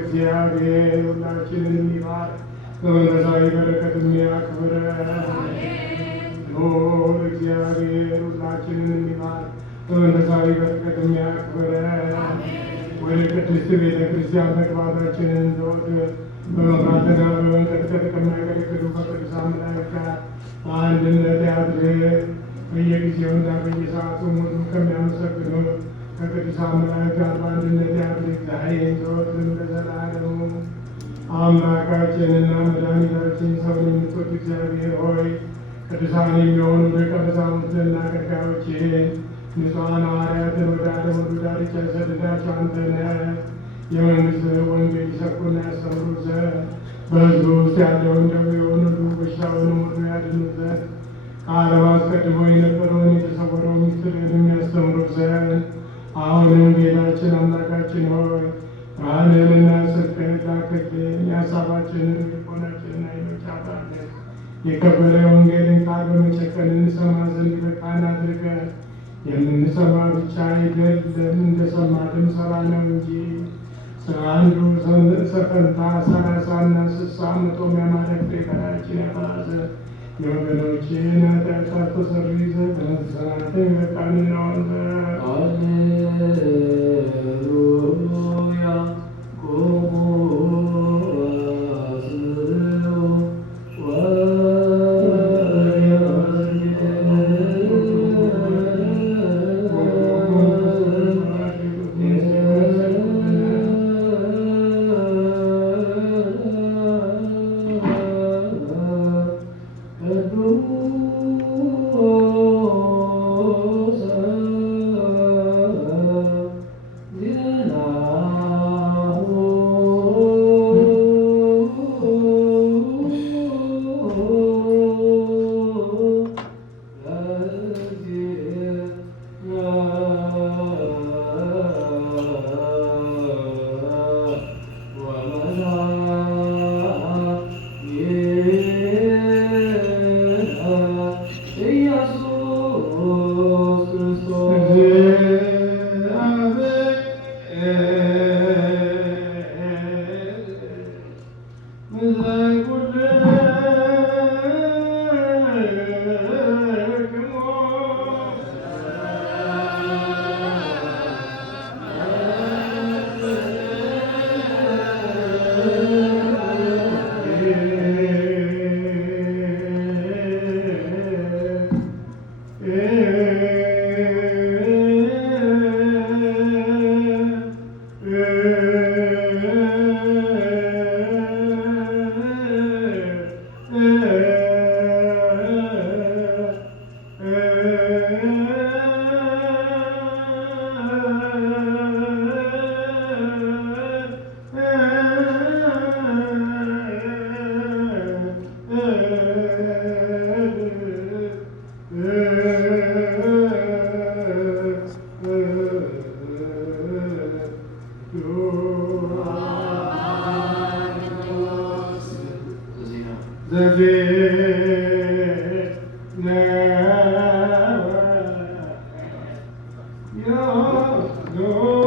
እግዚአብሔር ሁላችንን ይባርክ። በመንፈሳዊ በረከት የሚያክብረን ልዑል እግዚአብሔር ሁላችንን የሚባል በመንፈሳዊ በረከት የሚያክብረን ወደ ቅድስት ቤተ ክርስቲያን መግባታችንን ዘወትር በመፍራትና በመንቀጥቀጥ ከማይከለክሉ ከቅዱሳን መላእክት ጋር በአንድነት ያድርግ። በየጊዜውና በየሰዓቱ ሁሉ ከሚያመሰግኑ ከቅዱሳን መላእክት ጋር በአንድነት ያድርግ ዛሬም ዘወትርም ለዘላለሙ። አምላካችንና መድኃኒታችን ሰውን የምትወድ እግዚአብሔር ሆይ ቅዱሳን የሚሆኑ ደቀ መዛሙርትህንና አገልጋዮችህን ንጹሐን ሐዋርያትን ወደ ዓለም ሁሉ ዳርቻ የሰደዳቸው አንተ ነህ። የመንግሥትህ ወንጌል ይሰብኩና ያስተምሩ ዘንድ በሕዝቡ ውስጥ ያለውን ደዌውን ሁሉ በሽታውንም ሁሉ ያድኑ ዘንድ ከዓለም አስቀድሞ የነበረውን የተሰወረውን ምስጢርህን የሚያስተምሩ ዘንድ አሁንም ጌታችን አምላካችን ሆይ ብርሃንህንና ጽድቅህን ላክልን። የሐሳባችንን ልቦናችንን ዓይኖች አብራልን። የከበረ የወንጌልን ቃል በመጨከን እንሰማ ዘንድ በቃን አድርገን የምንሰማ ብቻ አይደለም እንደሰማ ልንሰራ ነው እንጂ ስለ አንዱ ሰፈንታ 30 እና 60 መቶ የሚያማለክ ፍሬ ከላያችን ያፈራ ዘንድ የወገኖችን ኃጢአት ታስተሰርይ ዘንድ ለመሰናት በቃን እንሆን ዘንድ ሃሌሉያ ቁሙ Yo